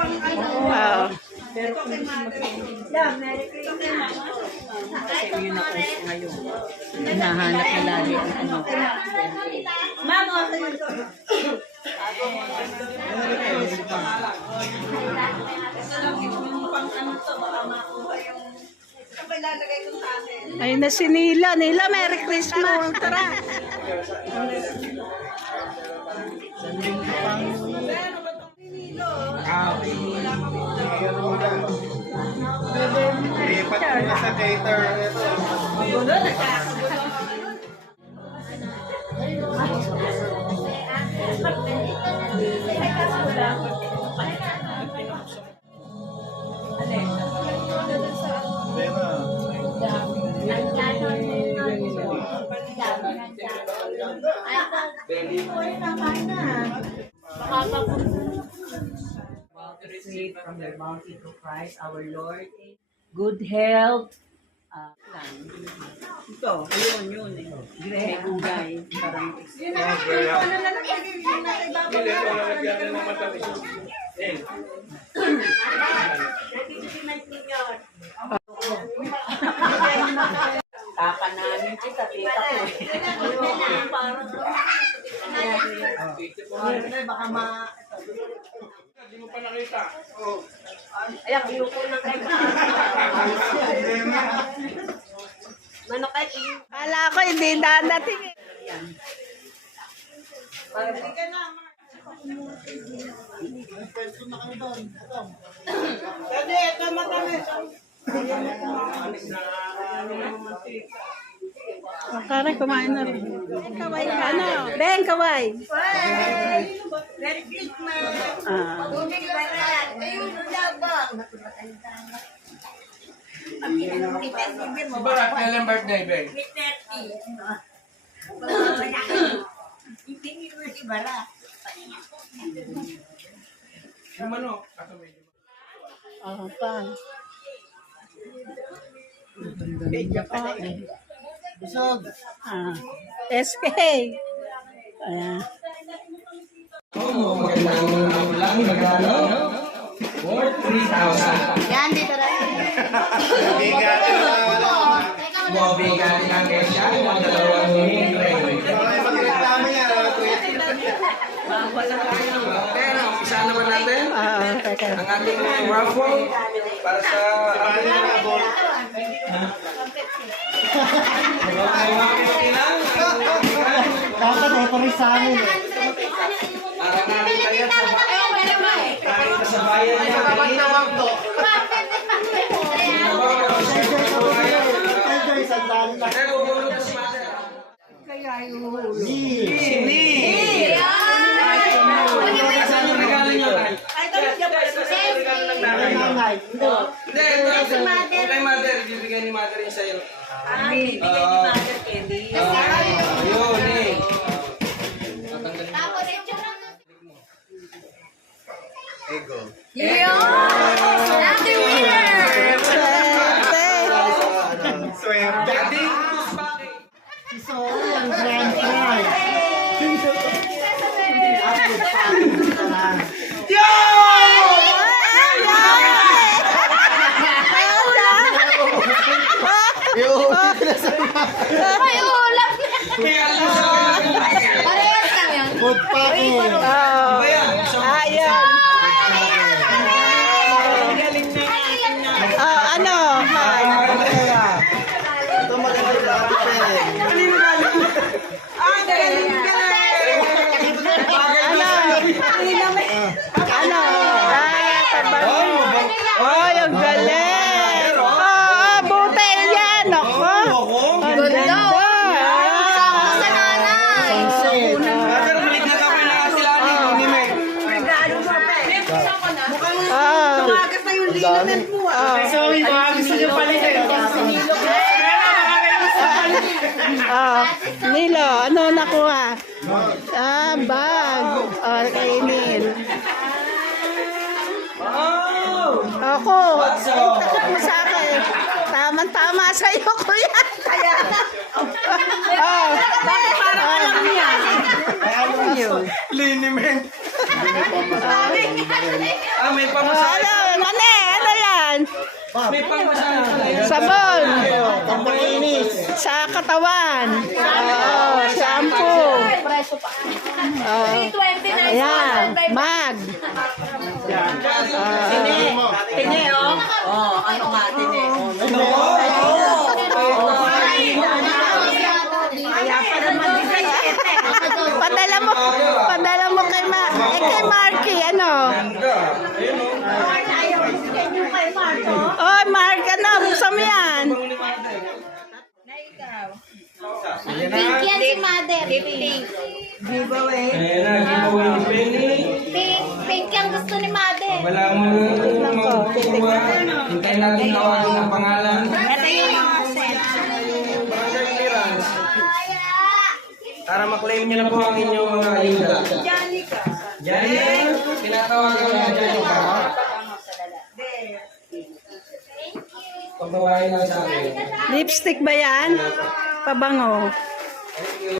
Wow. Pero kung gusto mo kasi yun ako ngayon. Hinahanap na lagi ang ano. Mama, Ay na si Nila. Nila, Merry Christmas. Tara. Lipat ko na sa cater. Receive from the bounty to Christ our Lord. Good health. Ito, yun eh. May gugay. Parang kakanamin kita, tita ko eh. Baka Hindi mo pa nakita. ay, ang iyo ko ng kayo. Manokay, Kala ko hindi dadating eh. Kare, kumain na rin. Kaway ka, ano? Ben, kaway. Merry Christmas! Ah. Tubig barat! Ayun, labang! Barat, kailan birthday, Ben? May 30. Hindi mo si Barat. Yung manok. Ato medyo. Ah, pan. Ganda pa eh. Busog. Ah. SK. Ayan. Magandang regalo. Worth 3,000. Yan, dito rin. Bigati na wala. Bigati ng kesya, ang dalawang tray. Magreklamo niya. Pero, isa naman natin Ah, teka. ang ating raffle para sa ating Dapat authorize sa amin eh. para natin kaya sa bayan niya. Ay, sandali lang. Pero, bumulong si Mother. Saan yung regalo niyo, Tay? Saan yung regalo ng nanay niyo? Nanay. Hindi, ito. Kay Mother, bibigyan ni Mother yung sa'yo. Bibigyan ni Mother Candy. Yun eh. Tatanggalin mo. Ego. Lucky winner! Swerte. Daddy, who's back? So, ang grand prize. Ay, ulam! Parehas lang yan. Food package. Oh. Ayan. Ah, ano? Ito maganda yung dati pa eh. Ano? Ay, ang galing. Oh, buti yan. Ako. Ang ganda. Sa nanay! Mother, balik na kami na sila ni May. Ah. So, yung mga gusto nyo palitin. Ah, Nilo, ano nakuha? Ah, bag. Ah, kainin. Ako, takot mo sa akin. Tama-tama sa'yo, kuya. Kaya na. Oh, bakit parang alam niya? Liniment. Ah, may Oh, pamasahe. ano yan? May pamasahe pala yan. Sabon. Pampalinis. Sa katawan. Oo, shampoo. Oo. 329. Ayan, mag. Tine, oh. Oh, ano nga, tine. Padala mo kay kay Marky, ano? Oh, Mark, ano? Buksan mo yan. Pink yan si Mother. Pink. Giveaway. Ayan na, giveaway ni Penny. Pink yung gusto ni Mother. Wala mo na magkukuha. Hintayin natin tawagin ang pangalan. Ito yung mga set. Barangay clearance. Para maklaim niyo na po ang inyong mga ayuda. Janica. Diyan, tinatawagan mo na dyan yung pa. Pagbabahin lang sa akin. Lipstick ba yan? Pabango.